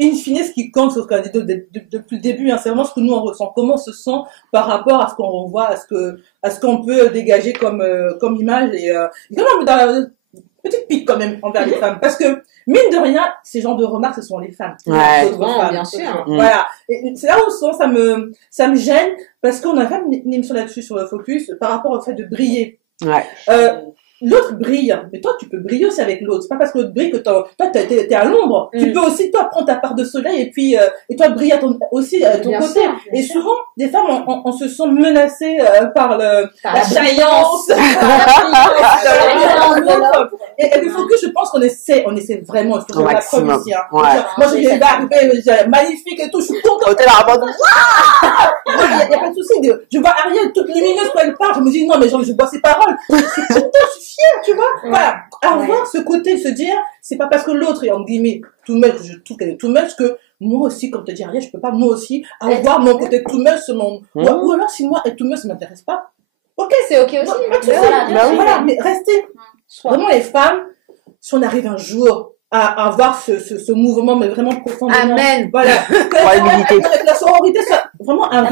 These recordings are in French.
in fine, ce qui compte, c'est ce qu'on a dit depuis le début, hein, c'est vraiment ce que nous on ressent, comment on se sent par rapport à ce qu'on voit, à ce qu'on peut dégager comme image et vraiment dans la petite pique quand même envers les femmes, parce que mine de rien, ces genres de remarques, ce sont les femmes. Ouais, femmes, bien sûr. Voilà. Et c'est là où ça me gêne, parce qu'on a fait une émission là-dessus sur le Focus par rapport au fait de briller. Ouais. L'autre brille, mais toi tu peux briller aussi avec l'autre. C'est pas parce que l'autre brille que toi t'es à l'ombre. Tu peux aussi toi prendre ta part de soleil et puis et toi briller aussi à ton Bien côté. sûr, et sûr. souvent des femmes on se sent menacées par la brillance. Et le Focus, je pense qu'on essaie vraiment. Je trouve la preuve ici. Hein. Ouais. Moi je viens d'arriver magnifique et tout, je suis contente. Hôtel Armand. Il y a pas de souci. Je vois Ariel toute lumineuse quand elle parle. Je me dis non mais je vois ses paroles. Je suis contente, je suis fière, tu vois. Voilà. Avoir ce côté, se dire, c'est pas parce que l'autre est en guillemets tout much, je trouve qu'elle est tout much que moi aussi, comme te dit Ariel, je peux pas moi aussi avoir mon côté tout much, ou alors si moi être tout much ça m'intéresse pas. Ok, C'est ok aussi. Pas de souci. Voilà, mais restez. Vraiment les femmes, si on arrive un jour à avoir ce mouvement, mais vraiment profondément. Amen. Voilà. Avec la sororité, ça, vraiment un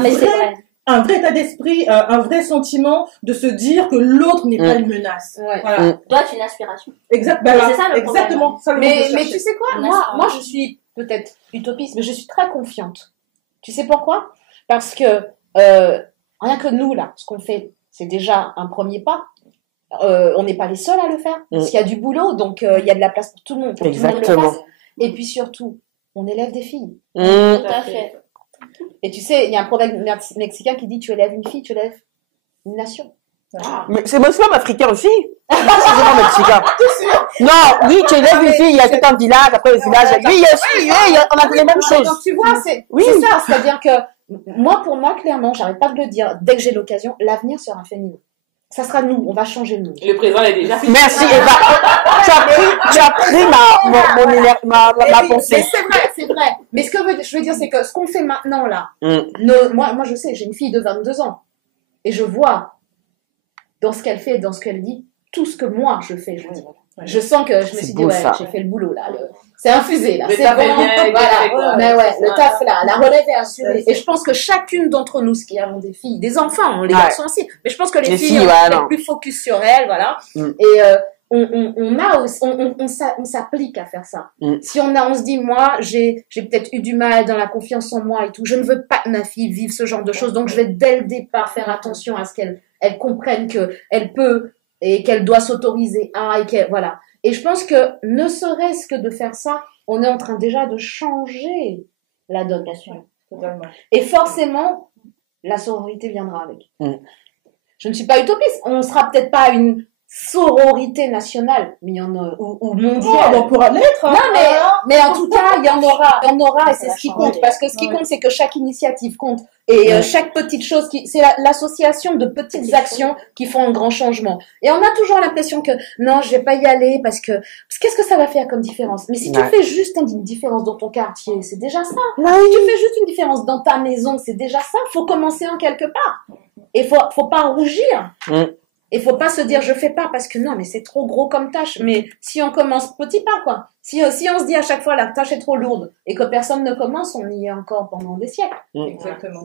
vrai état d'esprit, un vrai sentiment de se dire que l'autre n'est pas une menace. Ouais. Voilà. Toi, tu es une aspiration. Exact, c'est ça le exactement. Ça, Mais tu sais quoi, On moi je suis peut-être utopiste, mais je suis très confiante. Tu sais pourquoi? Parce que rien que nous là, ce qu'on fait, c'est déjà un premier pas. On n'est pas les seuls à le faire. Parce qu'il y a du boulot, donc il y a de la place pour tout le monde. Pour Exactement. Tout le monde le fasse. Et puis surtout, on élève des filles. Tout à fait. Et tu sais, il y a un proverbe mexicain qui dit tu élèves une fille, tu élèves une nation. Mais c'est musulman africain aussi. C'est vraiment mexicain. Non, oui, tu élèves une fille, il y a tout un village, après le village. Oui, on a fait les mêmes choses. Donc tu vois, c'est ça. C'est-à-dire que pour moi, clairement, j'arrête pas de le dire, dès que j'ai l'occasion, l'avenir sera féminin. Ça sera nous, on va changer nous. Le présent est déjà fait. Merci, Eva. Tu as pris ma pensée. Mais c'est vrai. Mais ce que je veux dire, c'est que ce qu'on fait maintenant, là, moi, je sais, j'ai une fille de 22 ans. Et je vois, dans ce qu'elle fait, dans ce qu'elle dit, tout ce que moi, je fais. Je sens que je me suis dit, ouais, j'ai fait le boulot, là. C'est infusé, là. C'est bon. Voilà. Mais ouais, le taf, là, la relève est assurée. Et je pense que chacune d'entre nous, qui avons des filles, des enfants, les garçons aussi, mais je pense que les filles, on est plus focus sur elles, voilà. Et on s'applique à faire ça. Si on se dit, moi, j'ai peut-être eu du mal dans la confiance en moi et tout, je ne veux pas que ma fille vive ce genre de choses, donc je vais dès le départ faire attention à ce qu'elle comprenne qu'elle peut et qu'elle doit s'autoriser à, et qu'elle, voilà. Et je pense que, ne serait-ce que de faire ça, on est en train déjà de changer la donne. Et forcément, la sororité viendra avec. Je ne suis pas utopiste. On ne sera peut-être pas une sororité nationale, mais il y en a, ou mondiale. On pourra l'être. Non, mais en tout cas, il y en aura, et c'est ce qui compte. Parce que ce qui compte, c'est que chaque initiative compte. Et chaque petite chose, c'est l'association de petites actions qui font un grand changement. Et on a toujours l'impression que, non, je vais pas y aller parce que qu'est-ce que ça va faire comme différence? Mais si tu fais juste une différence dans ton quartier, c'est déjà ça. Si tu fais juste une différence dans ta maison, c'est déjà ça. Faut commencer en quelque part. Et faut pas rougir. Et faut pas se dire je fais pas parce que non mais c'est trop gros comme tâche. Mais si on commence petit pas quoi. Si on se dit à chaque fois la tâche est trop lourde et que personne ne commence, on y est encore pendant des siècles. Exactement.